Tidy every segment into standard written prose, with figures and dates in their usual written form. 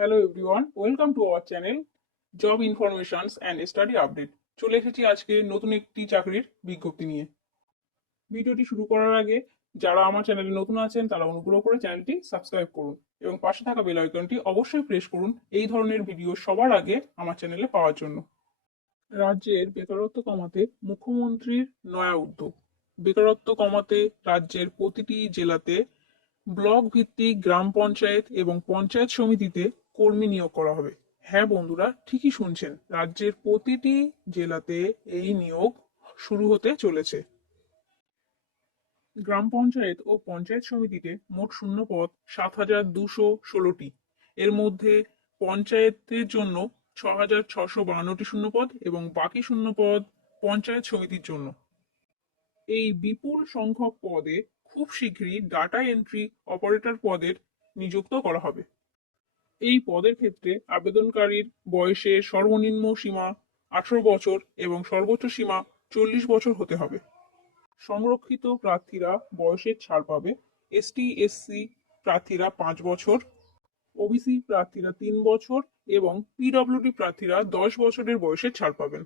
Hello everyone, welcome to our channel job informations and study update. চলে এসেছি আজকে নতুন একটি চাকরির বিজ্ঞপ্তি নিয়ে। ভিডিওটি শুরু করার আগে যারা আমার চ্যানেলে নতুন আছেন তারা অনুগ্রহ করে চ্যানেলটি সাবস্ক্রাইব করুন এবং পাশে থাকা বেল আইকনটি অবশ্যই প্রেস করুন এই ধরনের ভিডিও সবার আগে আমার চ্যানেলে পাওয়ার জন্য। রাজ্যের বেকারত্ব কমাতে মুখ্যমন্ত্রীর নয়া উদ্যোগ। বেকারত্ব কমাতে রাজ্যের প্রতিটি জেলাতে ব্লক ভিত্তিক গ্রাম পঞ্চায়েত এবং পঞ্চায়েত সমিতিতে কর্মী নিয়োগ করা হবে। হ্যাঁ বন্ধুরা, ঠিকই শুনছেন, রাজ্যের প্রতিটি জেলাতে এই নিয়োগ শুরু হতে চলেছে। গ্রাম পঞ্চায়েত ও পঞ্চায়েত সমিতিতে মোট শূন্য পদ ৭,২১৬টি। এর মধ্যে পঞ্চায়েতের জন্য ৬,৬৫২টি শূন্য পদ এবং বাকি শূন্য পদ পঞ্চায়েত সমিতির জন্য। এই বিপুল সংখ্যক পদে খুব শীঘ্রই ডাটা এন্ট্রি অপারেটর পদের নিযুক্ত করা হবে। এই পদের ক্ষেত্রে আবেদনকারীর বয়সের সর্বনিম্ন সীমা ১৮ বছর এবং সর্বোচ্চ সীমা ৪০ বছর হতে হবে। সংরক্ষিত প্রার্থীরা বয়সের ছাড় পাবে। এসটি এসসি প্রার্থীরা ৫ বছর, ওবিসি প্রার্থীরা ৩ বছর এবং পিডব্লিউডি প্রার্থীরা ১০ বছরের বয়সের ছাড় পাবেন।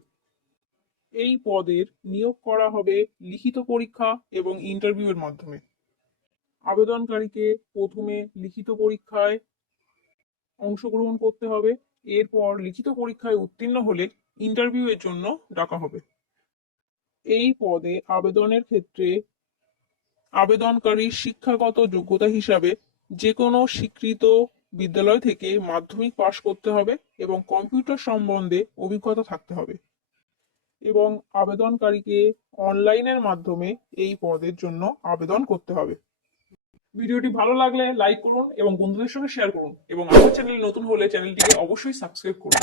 এই পদের নিয়োগ করা হবে লিখিত পরীক্ষা এবং ইন্টারভিউয়ের মাধ্যমে। আবেদনকারীকে প্রথমে লিখিত পরীক্ষায় অংশগ্রহণ করতে হবে, এরপর লিখিত পরীক্ষায় উত্তীর্ণ হলে ইন্টারভিউ এর জন্য ডাকা হবে। এই পদে আবেদনের ক্ষেত্রে আবেদনকারী শিক্ষাগত যোগ্যতা হিসাবে যে কোনো স্বীকৃত বিদ্যালয় থেকে মাধ্যমিক পাশ করতে হবে এবং কম্পিউটার সম্বন্ধে অভিজ্ঞতা থাকতে হবে এবং আবেদনকারীকে অনলাইনের মাধ্যমে এই পদের জন্য আবেদন করতে হবে। ভিডিওটি ভালো লাগলে লাইক করুন এবং বন্ধুদের সঙ্গে শেয়ার করুন এবং আমার চ্যানেলে নতুন হলে চ্যানেলটিকে অবশ্যই সাবস্ক্রাইব করুন।